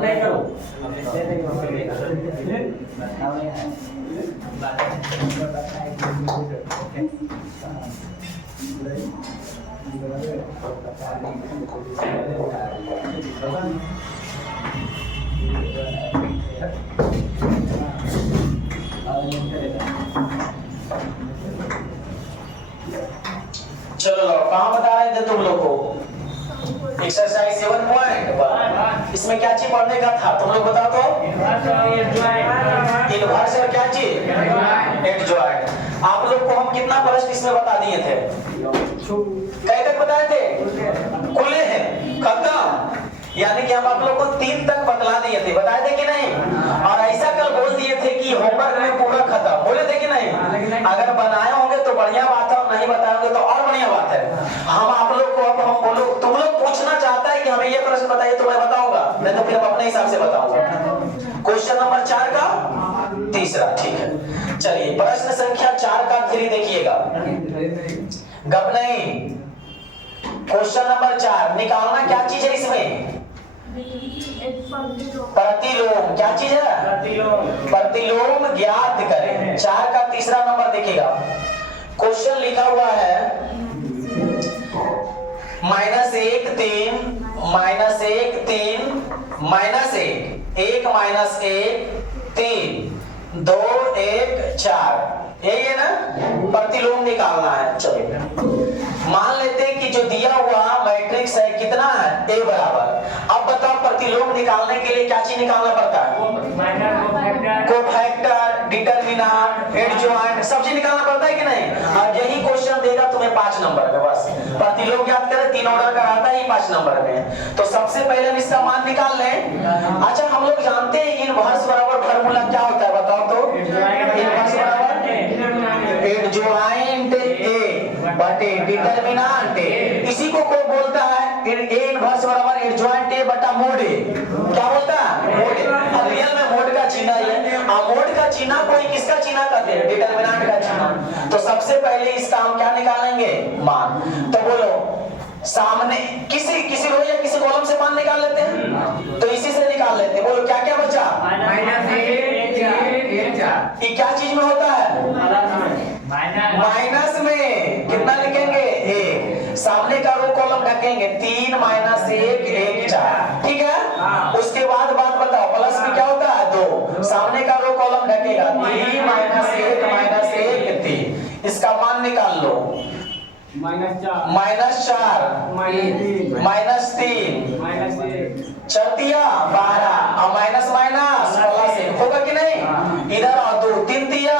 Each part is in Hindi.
नहीं करो चलो कहाँ बता रहे थे तुम लोग को? एक्सरसाइज 7.1 इसमें क्या चीज पढ़ने का था तुम लोग बताओ तो? इनवर्स और क्या चीज? एडजॉइंट। आप लोग को हम कितना प्रश्न इसमें बता दिए थे? कई तक बताए थे? खुले हैं खत्म। यानी कि हम आप लोग को 3 तक बतला दिए थे, बताए थे कि नहीं? और ऐसा कल बोल दिए थे कि होमवर्क में पूरा खत्म, बोले थे कि नहीं? अगर बनाए होंगे तो बढ़िया बात है, और नहीं बताएंगे तो और बढ़िया बात है। हम आप लोग को अब हम बोलो, तुम लोग पूछना चाहता है कि हमें ये प्रश्न बताइए तो मैं बताऊंगा, नहीं तो फिर हम अपने हिसाब से बताऊंगा। क्वेश्चन नंबर 4 का तीसरा, ठीक है। चलिए प्रश्न संख्या 4 का 3 देखिएगा, गप नहीं। क्वेश्चन नंबर 4 निकालना क्या चीज है इसमें? प्रतिलोम। क्या चीज है? प्रतिलोम ज्ञात करें। 4 का तीसरा नंबर देखिएगा। क्वेश्चन लिखा हुआ है -1 3 -1 3 -1 1 -1 3 2 1 4, यही है ना? प्रतिलोम निकालना है। चलिए मान लेते हैं कि जो दिया हुआ मैट्रिक्स है कितना है? A बराबर। अब बताओ प्रतिलोम निकालने के लिए क्या चीज निकालना पड़ता है? कोफैक्टर, डिटरमिनेंट, एडजॉइंट, सब चीज निकालना पड़ता है कि नहीं? और यही क्वेश्चन देगा तुम्हें 5 नंबर का। बस प्रतिलोम याद करें, 3 ऑर्डर का आता है, 5 नंबर में। तो सबसे पहले हम इसका मान निकाल लें। अच्छा हम लोग जानते हैं इनवर्स बराबर फार्मूला क्या होता है, बताओ तो? इनवर्स बराबर एडजॉइंट A बटे डिटरमिनेंट A। इसी को कोई बोलता है A इनवर्स बराबर एडजॉइंट A बटा मोड A। क्या बोलता है? Mode A। रियल में मोड का चिन्ह है। मोड का चिन्ह कोई किसका चिन्ह कहते हैं? डिटरमिनेंट का चिन्ह। तो सबसे पहले इसका हम क्या निकालेंगे? मान। तो बोलो सामने किसी रो या किसी कॉलम से मान निकाल लेते हैं, तो इसी से निकाल लेते हैं। बोलो क्या क्या बचा? ये क्या चीज में होता है? माइनस में। कितना लिखेंगे? 1। सामने का रो कॉलम ढकेंगे 3 -1 1 4, ठीक है? उसके बाद बात बताओ प्लस में क्या होता है? 2। सामने का रो कॉलम ढकेगा 3 -1 3। इसका मान निकाल लो। -4 -3 चौथिया 12 और माइनस माइनस प्लस 1 होगा कि नहीं? इधर आओ 2 3 तिया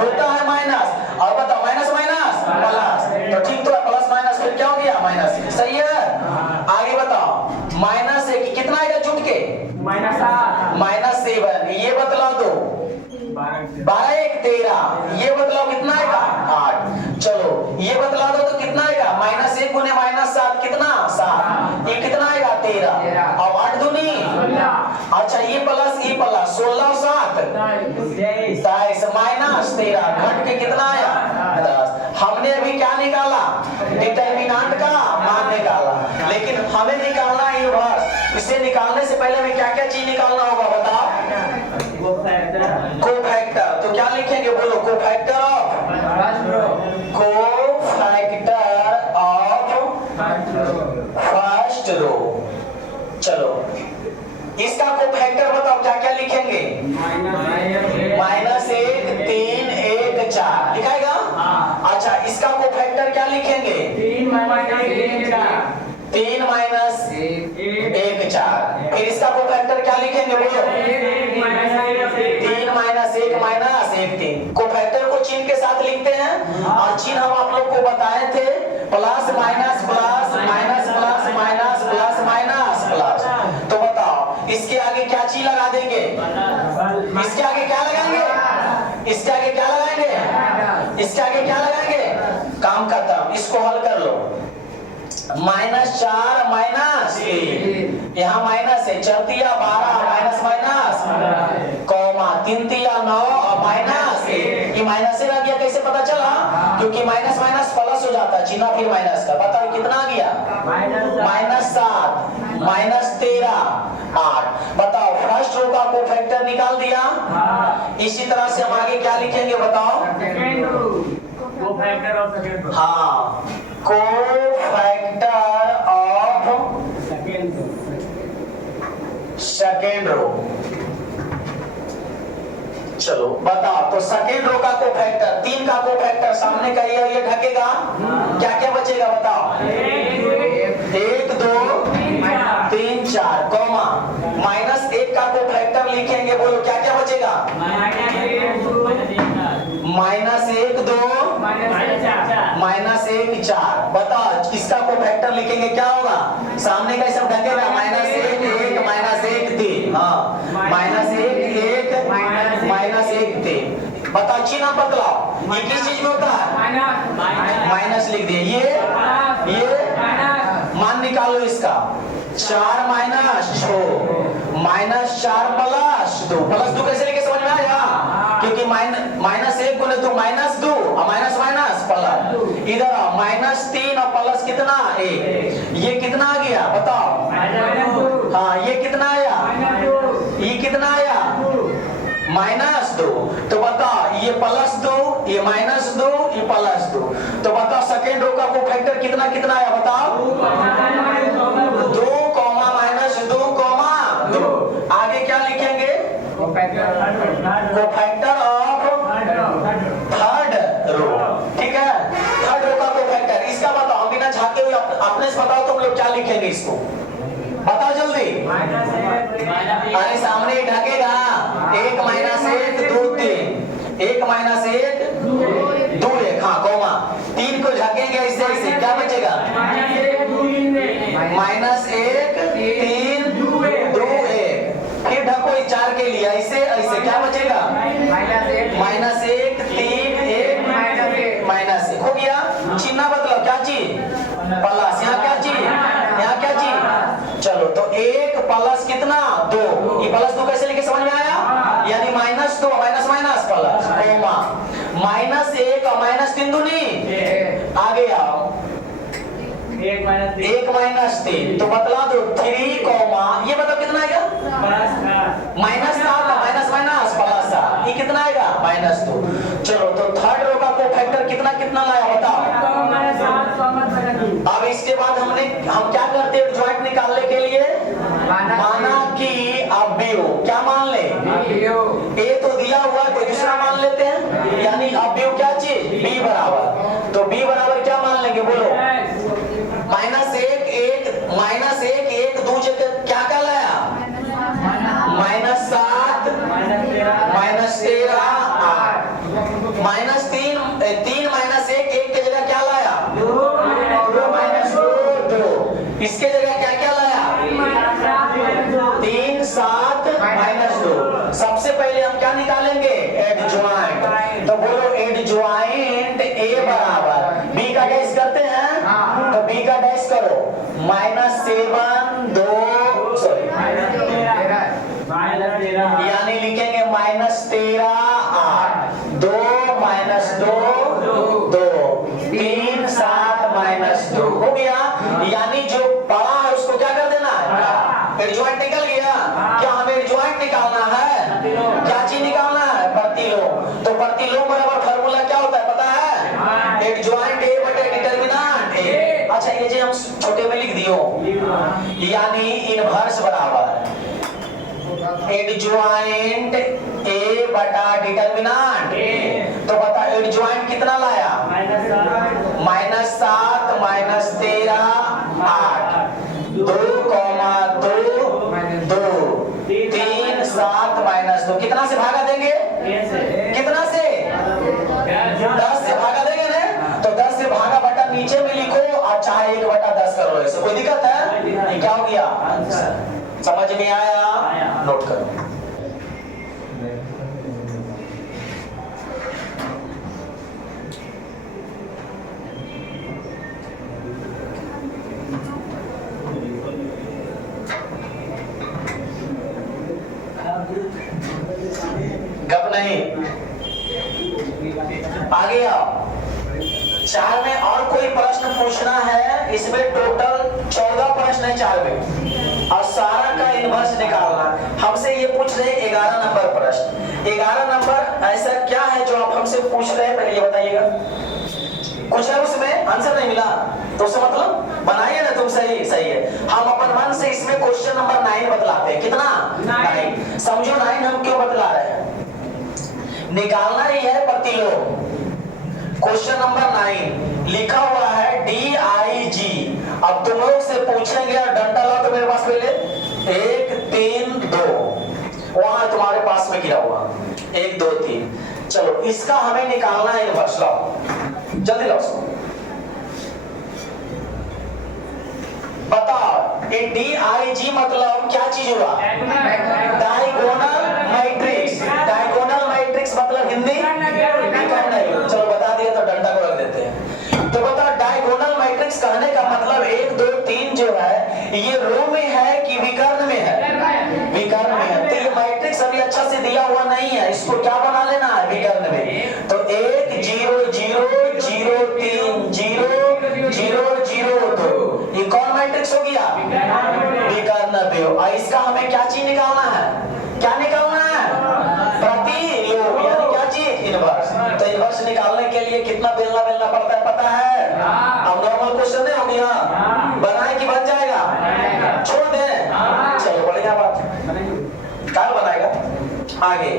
होता है माइनस, और बताओ माइनस माइनस प्लस, तो ठीक तो है। प्लस माइनस फिर क्या हो गया? माइनस। सही है। आगे बताओ -1 कितना आएगा जुट के? -7। ये बतला दो। 12 1 13। ये बतलाओ कितना आएगा? 8। चलो ये बतला दो तो कितना आएगा? -1 गुने -7 कितना? 7। ये कितना आएगा? 13। और 8 दूनी। अच्छा ये प्लस 16 और 7 23 माइनस 13 घट के कितना आया? 10। हमने अभी क्या निकाला? डिटरमिनेंट का मान निकाला, लेकिन हमें निकालना इनवर्स। इसे निकालने से पहले हमें क्या क्या चीज निकालना होगा बताओ? कोफैक्टर। तो क्या लिखेंगे? बोलो कोफैक्टर ऑफ फर्स्ट रो। चलो इसका कोफैक्टर बताओ क्या क्या लिखेंगे? -1 3 1 4 लिखाएगा। अच्छा इसका कोफैक्टर क्या लिखेंगे? 3 -1 4। फिर इसका कोफैक्टर क्या लिखेंगे? बोलो 3 -1 3। कोफैक्टर को चिन्ह के साथ लिखते हैं, और चिन्ह हम आप लोग को बताए थे plus minus plus minus plus minus plus minus plus. तो बताओ इसके आगे क्या चीज लगा देंगे? इसके आगे क्या लगाएंगे? इसके आगे क्या लगाएंगे? इसके आगे क्या लगाएंगे? काम खत्म। इसको हल कर लो। -4 -1 यहाँ माइनस है, चौथिया 12 माइनस माइनस कॉमा 3 तिया 9 और -1। ये माइनस आ गया। कैसे पता चला? क्योंकि माइनस माइनस प्लस हो जाता है, चिन्ह फिर माइनस का। बताओ कितना आ गया? -7 -13 8। बताओ फर्स्ट रो का कोफैक्टर निकाल दिया। इसी तरह से हम आगे क्या लिखेंगे बताओ? Cofactor of second row. हाँ, कोफैक्टर ऑफ सेकेंड रो। चलो बताओ, तो सेकेंड रो का कोफैक्टर, 3 का कोफैक्टर सामने का ये ढकेगा, क्या क्या बचेगा बताओ? 1 2 3 4 कॉमा -1 का कोफैक्टर लिखेंगे, बोलो क्या क्या बचेगा? -1 2 -1 4। बताओ इसका कोफैक्टर लिखेंगे क्या होगा? सामने का सब ढकेगा, -1 1 -1 3। हाँ, -1 3। बताओ चिन्ह बदलाओ, ये किस चीज में होता है? माइनस लिख दिए। ये मान निकालो इसका, 4 -6 -4 +2 कैसे लिखे समझ में आया? क्योंकि -1 गुने 2 -2 और माइनस माइनस प्लस। इधर -3 और प्लस कितना? 1। ये कितना आ गया बताओ? हाँ, ये कितना आया? ये कितना आया? -2। तो बताओ ये +2, ये -2, ये +2। तो बताओ सेकेंड रो का कोफैक्टर कितना कितना आया बताओ? 2 -2 2। आगे क्या लिखेंगे? Cofactor of third row. ठीक है, थर्ड रो का कोफैक्टर इसका बताओ, बिना झांके हुए अपने से बताओ तुम लोग क्या लिखेंगे इसको, बताओ जल्दी। अरे सामने ढकेगा, 1 -1 2 3, 1 -1 2 1। हाँ कॉमा 3 को झकेंगे ऐसे ऐसे, क्या बचेगा? -1 3 2 1। फिर ढको 4 के लिए ऐसे ऐसे, क्या बचेगा? -1 3 1 -1 हो गया। चिन्ह बदलो, क्या चीज? प्लस। यहाँ क्या चीज? यहाँ क्या चीज? चलो तो 1 प्लस कितना? 2। ये +2 कैसे लिखे समझ में आया? यानी -2 माइनस माइनस प्लस कॉमा -1 और -3 दूनी। आगे आओ, 1 -3। तो बतला दो 3 कॉमा, ये बताओ कितना आएगा? -7 माइनस प्लस 7। ये कितना आएगा? -2। चलो तो थर्ड रो का कोफैक्टर कितना कितना लाया बताओ? अब इसके बाद हम क्या करते हैं ज्वाइंट निकालने के लिए? माना कि अवयव क्या मान ले? ए तो दिया हुआ है, कोई दूसरा मान लेते हैं, यानी अवयव क्या चीज? b बराबर। तो b बराबर क्या मान लेंगे बोलो? -1 1 1 2 जगह क्या क्या लाया? -7 -13 8 -3 3 -1 1 के जगह क्या लाया? 2 -2 इसके जगह क्या क्या लाया? 3 7 -2। सबसे पहले हम क्या निकालेंगे? एडजॉइंट। तो बोलो एडजॉइंट a बराबर b का डैश करते हैं, तो b का डैश करो -7 2 सॉरी यानी लिखेंगे -13 8 2 -2 2 3 7 -2 हो गया। यानी जो बड़ा है उसको क्या कर देना है? एडजॉइंट निकल गया। क्या हमें एडजॉइंट निकालना है? क्या चीज निकालना है? प्रतिलोम। तो प्रतिलोम बराबर फार्मूला क्या होता है पता है? एडजॉइंट a बटे डिटरमिनेंट a। अच्छा ये जो हम छोटे में लिख दियो, यानी इनवर्स बराबर एडजॉइंट a बटा डिटरमिनेंट a। तो बता एडजॉइंट कितना लाया? -7 -13 8 2 2 2 3 7 -2। कितना से भागा देंगे? कितना से? 10 से भागा देंगे ना। तो 10 से भागा बटा नीचे में लिखो और चाहे 1/10 करो, ऐसे कोई दिक्कत है? ये क्या हो गया? समझ में आया? नोट करो। गप नहीं, आगे आओ। 4 में और कोई प्रश्न पूछना है, इसमें टोटल 14 प्रश्न है 4 में, और सारा का इनवर्स निकालना। हमसे ये पूछ रहे 11 नंबर प्रश्न। 11 नंबर ऐसा क्या है जो आप हमसे पूछ रहे हैं, पहले ये बताइएगा। कुछ है उसमें आंसर नहीं मिला तो उसका मतलब बनाइए ना तुम, सही सही है। हम अपन मन से इसमें क्वेश्चन नंबर 9 बतलाते हैं। कितना 9? समझो 9 हम क्यों बतला रहे हैं, निकालना ही है प्रतिलोम। क्वेश्चन नंबर 9 लिखा हुआ है DIG। अब तुम लोग से पूछेंगे और डंडा लो तो मेरे पास पहले 1 3 2 वहां तुम्हारे पास में गिरा हुआ 1 2 3। चलो इसका हमें निकालना है इनवर्स। लाओ जल्दी लाओ उसको। बताओ ये DIG मतलब क्या चीज हुआ? Diagonal matrix. डायगोनल मैट्रिक्स मतलब हिंदी नहीं। चलो बता दिया तो डंडा को रख देते हैं। तो बताओ डायगोनल मैट्रिक्स कहने का मतलब 1 2 3 जो है ये रो में है कि विकर्ण में है? विकर्ण में है। तो ये मैट्रिक्स अभी अच्छा से दिया हुआ नहीं है, इसको क्या बना लेना है? विकर्ण में। तो 1 0 0 0 3 0 0 0 2 ये कौन मैट्रिक्स हो गया? विकर्ण में। और इसका हमें क्या चीज निकालना है? क्या निकालना है? प्रतिलोम, यानी क्या चीज? इनवर्स। तो इनवर्स निकालने के लिए कितना बेलना पड़ता है पता है? अब नॉर्मल क्वेश्चन नहीं हो गया, बनाए कि बन जाएगा? छोड़ दे। चलो बढ़िया बात, क्या बनाएगा आगे।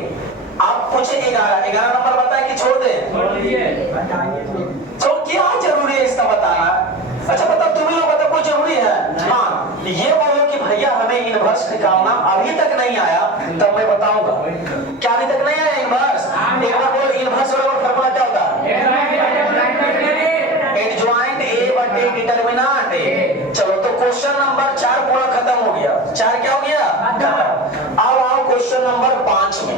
आप पूछे 11 नंबर बताए कि छोड़ दे? तो क्या जरूरी है इसका बताना? अच्छा बताओ, तुम लोग बताओ कोई जरूरी है? हाँ ये बोलो कि भैया हमें इनवर्स निकालना अभी तक नहीं आया, तब मैं बताऊंगा। क्या अभी तक नहीं आया इनवर्स? एक बार बोलो इनवर्स और फॉर्मूला क्या होता है? एडजॉइंट A बटे डिटरमिनेंट A। चलो तो क्वेश्चन नंबर 4 पूरा खत्म हो गया। 4 क्या हो गया? खत्म। अब आओ क्वेश्चन नंबर 5 में।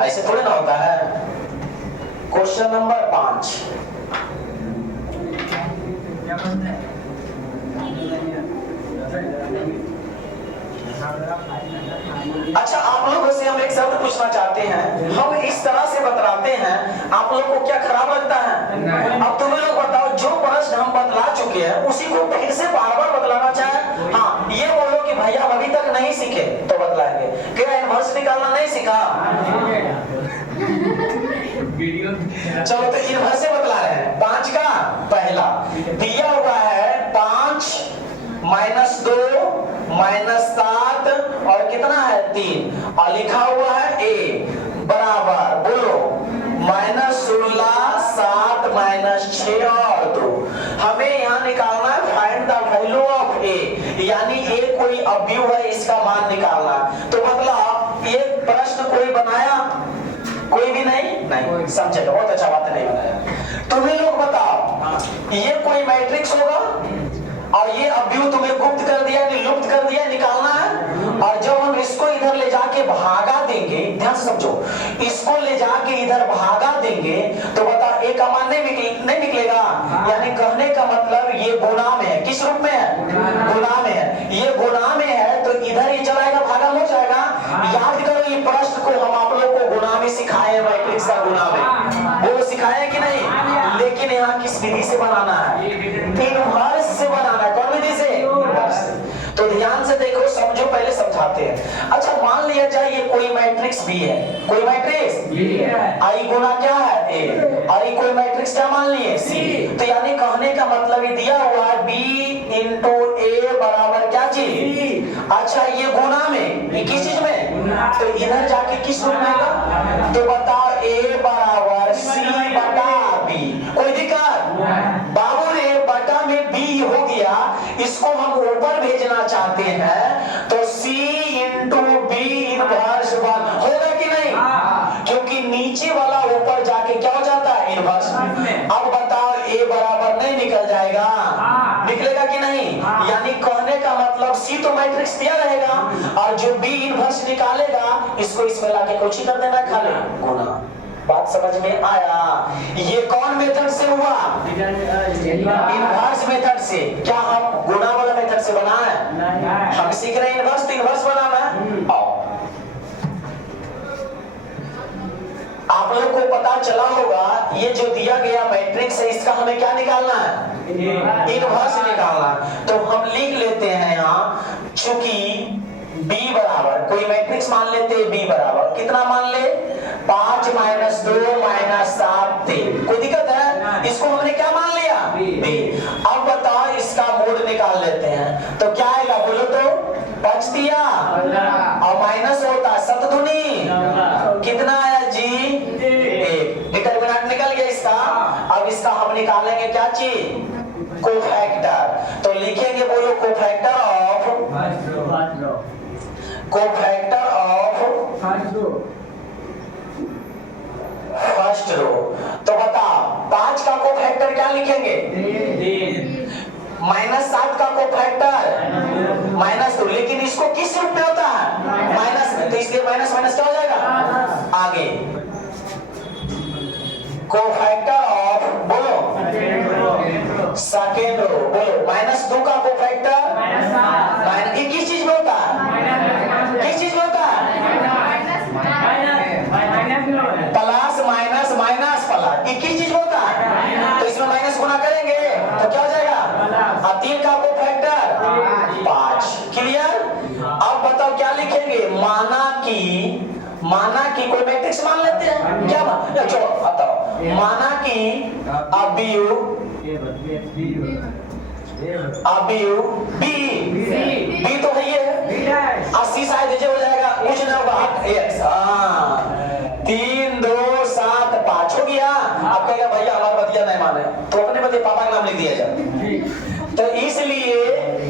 ऐसे थोड़ी ना होता है। क्वेश्चन नंबर 5 अच्छा, आप लोगों से हम एक शब्द पूछना चाहते हैं। हम इस तरह से बतलाते हैं, आप लोगों को क्या खराब लगता है? अब तुम लोग बताओ, जो प्रश्न हम बतला चुके हैं उसी को फिर से बार बार बतलाना चाहे? हाँ ये बोलो कि भैया हम अभी तक नहीं सीखे तो बतलाएंगे। क्या इनवर्स निकालना नहीं सीखा? चलो तो इनवर्स से बतला रहे हैं। 5 का पहला दिया हुआ है 5 -2 -7 और कितना है 3, और लिखा हुआ है A बराबर बोलो -16 7 -6 और 2। हमें यहाँ निकालना है find the value of A, यानी A कोई अवयव है, इसका मान निकालना। तो मतलब ये प्रश्न कोई बनाया? कोई भी नहीं समझे तो बहुत अच्छा बात नहीं बनाया। तुम्हें लोग बताओ ये कोई मैट्रिक्स होगा और ये अवयव तुम्हें गुप्त कर दिया, लुप्त कर दिया, निकालना है। और जब हम इसको इधर ले जाके भागा देंगे, ध्यान से समझो, इसको ले जाके इधर भागा देंगे तो बता A का मान नहीं निकलेगा। यानी कहने का मतलब ये गुणा में है। किस रूप में है? गुणा में है। ये गुणा में है तो इधर ही चलाएगा, भागा हो जाएगा। याद करो ये प्रश्न को हम आप लोग को गुणा में सिखाए, मैट्रिक्स का गुणा में वो सिखाए कि नहीं? लेकिन यहाँ किस विधि से बनाना है? इनवर्स से बनाना है। कौन विधि से? तो ध्यान से देखो, समझो, पहले समझाते हैं। अच्छा मान लिया जाए ये कोई मैट्रिक्स भी है, कोई मैट्रिक्स भी है, आई गुना क्या है A, और ये कोई मैट्रिक्स क्या मान लिए? C। तो यानी कहने का मतलब ये दिया हुआ है B × A बराबर क्या चीज? अच्छा ये गुना में, ये किस चीज में? तो इधर जाके किस रूप में आएगा? तो बताओ A बराबर C बटा B। कोई दिक्कत? बाबू ने बटा में B हो गया, इसको हम ऊपर भेजना चाहते हैं तो C × B इनवर्स 1 होगा कि नहीं? क्योंकि नीचे वाला ऊपर जाके क्या हो जाता है? इनवर्स। अब बताओ A बराबर नहीं निकल जाएगा? निकलेगा कि नहीं? यानी कहने का मतलब C तो मैट्रिक्स दिया रहेगा और जो B इनवर्स निकालेगा इसको इसमें लाके कुछ ही कर देना, खाली गुना। बात समझ में आया? ये कौन मेथड से हुआ? इनवर्स मेथड से। क्या हम गुणा वाला मेथड से बना है? हम सीख रहे हैं इनवर्स, तो इनवर्स बनाना है। आप लोग को पता चला होगा ये जो दिया गया मैट्रिक्स है इसका हमें क्या निकालना है, इनवर्स निकालना है। तो हम लिख लेते हैं यहाँ, चूंकि b बराबर कोई मैट्रिक्स मान लेते हैं, b बराबर कितना मान ले, 5 - 2 - 7 3। कोई दिक्कत है? इसको हमने क्या मान लिया, b। अब बताओ इसका मोड निकाल लेते हैं तो क्या आएगा, बोलो तो, 5 दिया और माइनस होता 7 दूनी कितना आया जी, 1। डिटरमिनेंट निकल गया इसका। अब इसका हम निकालेंगे क्या चीज, कोफैक्टर। तो लिखेंगे, बोलो, कोफैक्टर ऑफ फर्स्ट रो। तो बताओ 5 का कोफैक्टर क्या लिखेंगे, -7 का कोफैक्टर -2। लेकिन इसको किस रूप में होता है, माइनस में, तो इसलिए माइनस माइनस क्या हो जाएगा आगे। कोफैक्टर ऑफ, बोलो, सेकेंड रो, बोलो, -2 का कोफैक्टर ये किस चीज में होता है, किस चीज में होता है, प्लस माइनस माइनस प्लस, ये किस चीज में होता है। तो इसमें माइनस गुना करेंगे तो क्या हो जाएगा, अब 3 का कोफैक्टर 5। क्लियर? अब बताओ क्या लिखेंगे, माना कि कोई मैट्रिक्स मान लेते हैं, क्या बताओ, माना कि अबियु बी तो है ये 80 शायद हो जाएगा, कुछ नहीं होगा, x 3 2 7 5 हो गया। आप कहेगा भैया हमारा बतिया नहीं माने, तो अपने बतिया पापा का नाम लिख दिया जाए। तो इसलिए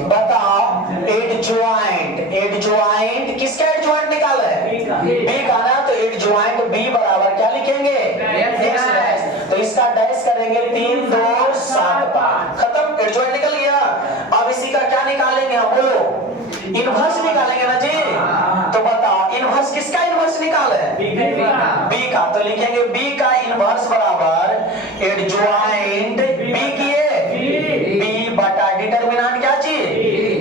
बताओ एडजॉइंट किसका एडजॉइंट निकाला है, बी का ना। तो एडजॉइंट बी बराबर क्या लिखेंगे, x डैश। तो इसका डैश करेंगे 3 2 7 5, खत्म, एडजॉइंट निकल गया। अब इसी का क्या निकालेंगे हम, बोलो, इनवर्स निकालेंगे ना जी। तो बताओ इनवर्स किसका इनवर्स निकाल है, बी का। तो लिखेंगे बी का इनवर्स बराबर एडजॉइंट बी किए बी बटा डिटरमिनेंट क्या चीज,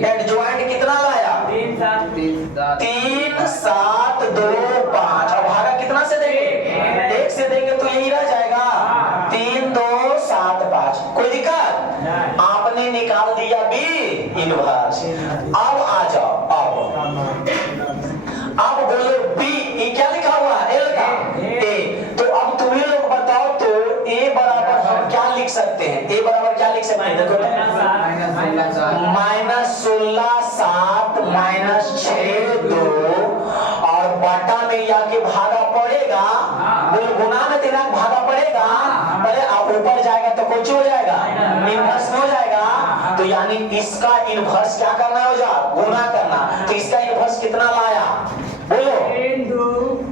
एडजॉइंट कितना लाया, 3 7 2 5। अब भागा कितना से देंगे, 1 से देंगे तो यही रह जाएगा 3 2 7 5। कोई दिक्कत, आपने निकाल दिया बी इनवर्स। अब आ जाओ, अब बोलो बी, ये क्या लिखा हुआ है, एल का ए। तो अब तुम्हें लोग बताओ तो ए बराबर हम क्या लिख सकते हैं, ए बराबर क्या लिख सकते हैं, देखो, -16 7 -6 2 और बटा में जाके भागा पड़ेगा, गुना में दिनांक भागा पड़ेगा, पहले आप ऊपर जाएगा तो कुछ हो जाएगा, इनवर्स में हो जाएगा। तो यानी इसका इनवर्स क्या करना हो जा, गुना करना। तो इसका इनवर्स कितना लाया, बोलो,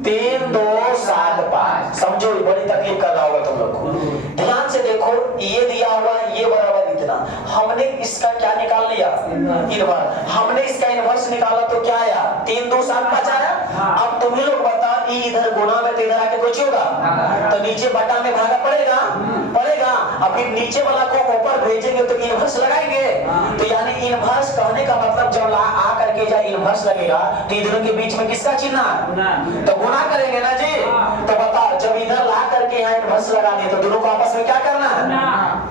3 2 7 5। समझो बड़ी तकलीफ कर रहा होगा तुम लोग को। ध्यान से देखो, ये दिया हुआ ये बराबर इतना, हमने इसका क्या निकाल लिया, इनवर्स। हमने इसका इनवर्स निकाला तो क्या आया, 3 2 7 5 आया। अब तुम्हें लोग बताओ, इधर गुना में तो इधर आके कुछ होगा, तो नीचे बटा में भागा पड़ेगा, अब फिर नीचे वाला को ऊपर भेजेंगे तो इनवर्स लगाएंगे। तो यानी इनवर्स कहने का मतलब जब आ करके जा इनवर्स लगेगा तो इधरों के बीच में किसका चिन्ह, तो गुना करेंगे ना जी। तो बताओ जब इधर ला करके यहाँ इनवर्स लगा दिए तो दोनों को आपस में क्या करना है।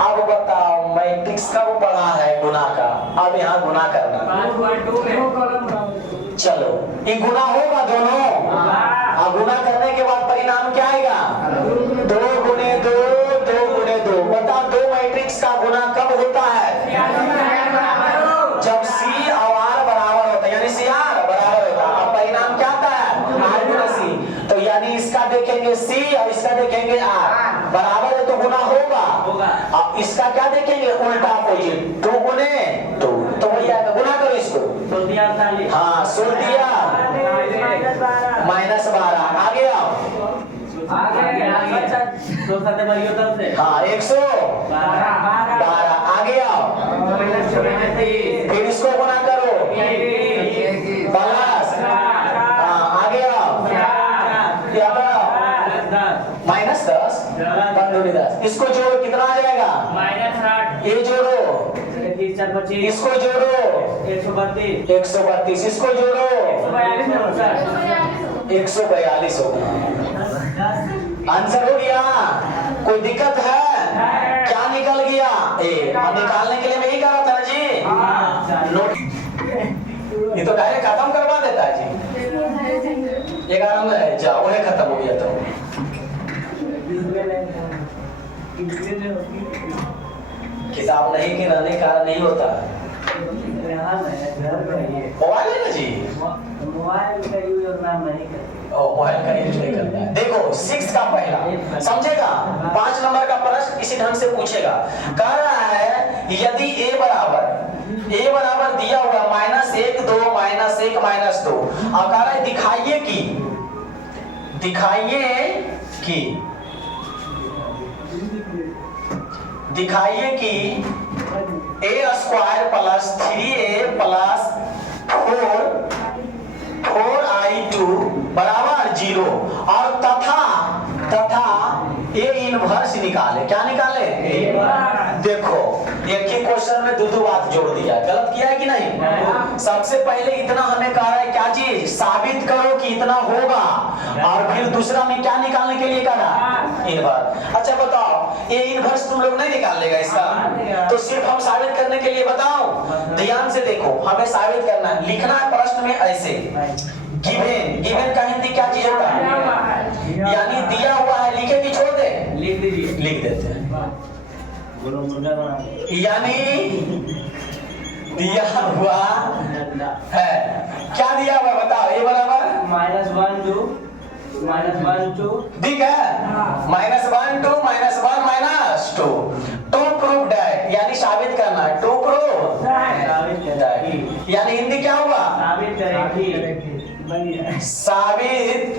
अब बताओ मैट्रिक्स का वो पढ़ा है गुना का, अब यहाँ गुना करना। चलो ये गुना होगा दोनों, अब गुना करने के बाद परिणाम क्या आएगा, 2 गुने 2 2 गुने 2। बताओ दो मैट्रिक्स का गुना कब होता है, जब सी और आर बराबर होता है, यानी सी आर बराबर होता है। अब परिणाम क्या आता है, आर गुना सी। तो यानी इसका देखेंगे सी और इसका देखेंगे आर, बराबर है तो गुना होगा। अब इसका क्या देखेंगे, उल्टा अपोजिट, 2 गुने 2, तो वही आएगा। गुना करो इसको, हाँ 16 -12। आगे आओ, हाँ 112। आगे आओ, फिर इसको गुना करो, प्लस, हाँ आगे आओ, -10 -10। इसको जोड़ो कितना आ जाएगा, ये जोड़ो, इसको जोड़ो 132, इसको जोड़ो 142 होगा। आंसर हो गया? कोई दिक्कत है? क्या निकल गया? ए, निकालने के लिए मैं ही कर रहा था ना जी। नोट ये तो डायरेक्ट खत्म करवा देता है जी। 11 में है, जाओ वो खत्म हो गया। तो किताब नहीं गिराने का नहीं होता। मोबाइल है ना जी, मोबाइल का यूज नहीं करते। मोबाइल का यूज नहीं करता है। देखो 6 का पहला समझेगा। 5 नंबर का प्रश्न इसी ढंग से पूछेगा। कह रहा है यदि a बराबर दिया हुआ -1 2 -1 -2 और कह रहा है दिखाइए कि a square plus 3a plus 4i2 बराबर 0 और तथा a इनवर्स निकाले। क्या निकाले? देखो एक ही क्वेश्चन में दो बात जोड़ दिया। गलत किया है कि नहीं? सबसे पहले इतना हमें कह रहा है क्या चीज? साबित करो कि इतना होगा। और फिर दूसरा में क्या निकालने के लिए कह रहा? इनवर्स। अच्छा बताओ ये इनवर्स तुम लोग नहीं निकाल लेगा इसका? तो सिर्फ हम साबित करने के लिए बताओ। ध्यान से देखो, हमें साबित करना है। लिखना है प्रश्न में ऐसे, गिवन का हिंदी क्या चीज होता है? यानी दिया हुआ है, लिखे कि छोड़ दे? लिख दीजिए। लिख देते हैं। यानी दिया हुआ है, क्या दिया हुआ बताओ? a बराबर -1 2 ठीक है, -1 2 -1 -2 टू प्रूव दैट, यानी साबित करना है। टू प्रूव दैट यानी हिंदी क्या हुआ? साबित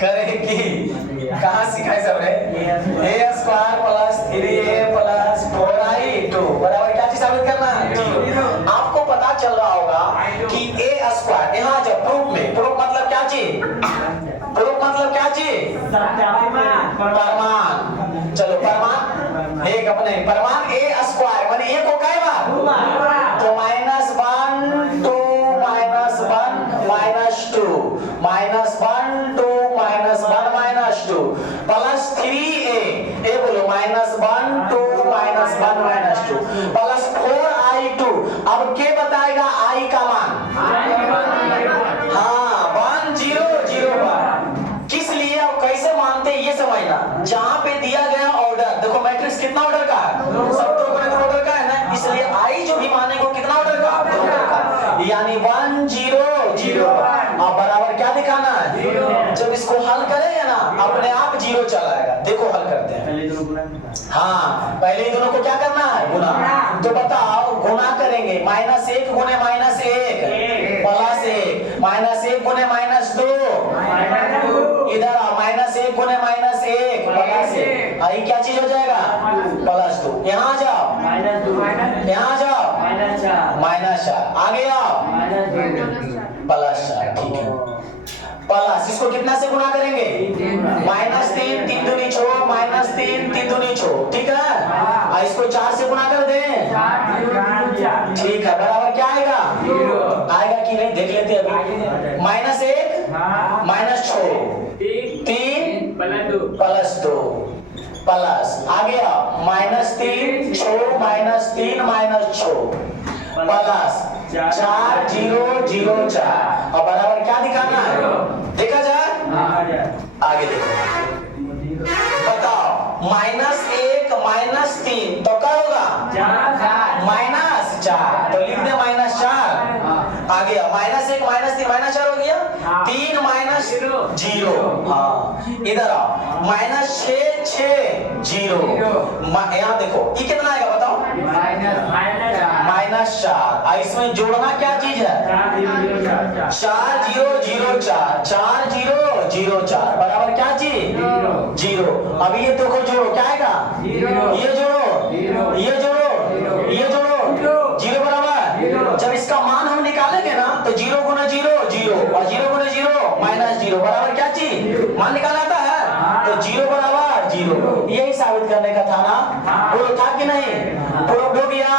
करेगी। कहाँ सिखाए सब रे? a square plus 3a plus 4i2 बराबर क्या चीज साबित करना है? आपको पता चल रहा होगा कि a स्क्वायर, यहाँ जब प्रूफ में, प्रूफ मतलब क्या चीज? प्रूफ मतलब क्या चीज? प्रमाण। चलो प्रमाण एक अपने प्रमाण a स्क्वायर माने a को कई बार? तो -1 2 -1 -2 -1 2 -1 -2 प्लस 3a बोलो -1 2 -1 -2 प्लस 4i2। अब क्या बताएगा i का मान? हाँ 1 0 0 1। किस लिए और कैसे मानते ये समझना। जहां पे दिया गया ऑर्डर, देखो मैट्रिक्स कितना ऑर्डर का है? सब तो ऑर्डर का है ना, इसलिए i जो भी मानेगा कितना ऑर्डर का? यानी 1 0 0 अब बराबर क्या दिखाना है? जब इसको हल करेंगे ना अपने आप 0 चला आएगा। देखो हल करते हैं। हाँ पहले ही दोनों को क्या करना है? गुना। तो बताओ गुना करेंगे। -1 गुने -1 प्लस 1 -1 गुने -2 इधर आओ -1 गुने -1 प्लस 1 आई क्या चीज हो जाएगा? +2। यहाँ जाओ यहाँ जाओ -4 आगे आओ +4 ठीक है। प्लस इसको कितना से गुना करेंगे? -3 3 दूनी 6 -3 3 दूनी 6 ठीक है। और इसको 4 से गुना कर दें ठीक है। बराबर क्या आएगा? आएगा कि नहीं देख लेते अभी। -1 -6 3 +2 प्लस आगे आओ -3 6 -3 -6 प्लस 4 0 0 4 और बराबर क्या दिखाना है? देखा जाए आगे देखो बताओ -1 -3 तो क्या होगा? -4 तो लिख दे -4 आगे -1 -3 -4 हो गया। 3 -0 हाँ इधर आओ -6 6 0 यहाँ देखो ये कितना आएगा बताओ? -4। इसमें जोड़ना क्या चीज है? 4 0 0 4 4 0 0 4 बराबर क्या चीज? 0। अभी ये देखो जोड़ो क्या आएगा? ये जोड़ो ये जोड़ो ये जोड़ो 0 बराबर। जब इसका मान हम निकालेंगे ना तो 0 गुना 0 0 और 0 गुना 0 -0 बराबर क्या चीज? मान निकाला था है तो 0 बराबर 0। यही साबित करने का था ना। बोलो था कि नहीं? प्रूफ हो गया?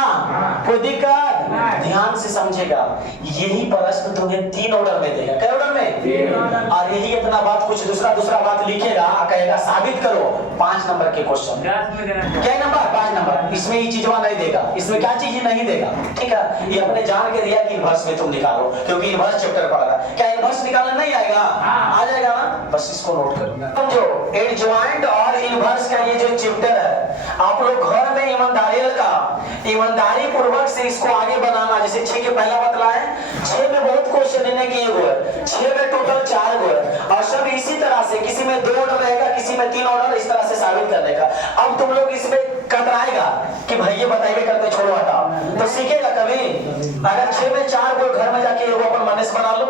कोई दिक्कत? ध्यान से समझेगा, यही प्रश्न तुम्हें 3 ऑर्डर में देगा। क्या ऑर्डर में? और यही इतना बात कुछ दूसरा बात लिखेगा, कहेगा साबित करो 5 नंबर के क्वेश्चन। क्या नंबर? 5 नंबर। इसमें ये चीजवा नहीं देगा, इसमें क्या चीज नहीं देगा, ठीक है। ये अपने जान के दिया कि इनवर्स में तुम निकालो, क्योंकि इनवर्स चैप्टर पढ़ रहा है। क्या इनवर्स निकालना नहीं आएगा? आ जाएगा ना, बस इसको नोट करो। समझो, एडजॉइंट और इनवर्स का ये जो चैप्टर है, आप लोग घर में ईमानदारी पूर्वक से इसको आगे बनाना। जैसे 6 के पहला बतलाए, 6 में बहुत क्वेश्चन लेने की है, 6 में टोटल 4 गो है, और सब इसी तरह से, किसी में 2 ऑर्डर रहेगा, किसी में 3 ऑर्डर, इस तरह से साबित करने का। अब तुम लोग इसमें कतराएगा कि भाई ये बताइए करते, छोड़ो हटाओ, तो सीखेगा कभी? अगर 6 में 4 गो, घर में जाके वो अपन मन से बना लो,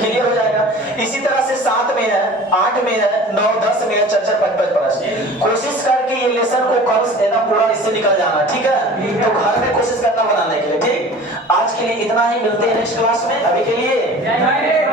क्लियर हो जाएगा। इसी तरह से 7 में है, 8 में है, 9, 10 में है, 4, 5 प्रश्न। कोशिश करके ये लेसन को कल देना पूरा, इससे निकल जाना, ठीक है। तो घर में कोशिश करना बनाने के लिए, ठीक। आज के लिए इतना ही, मिलते हैं नेक्स्ट क्लास में। अभी के लिए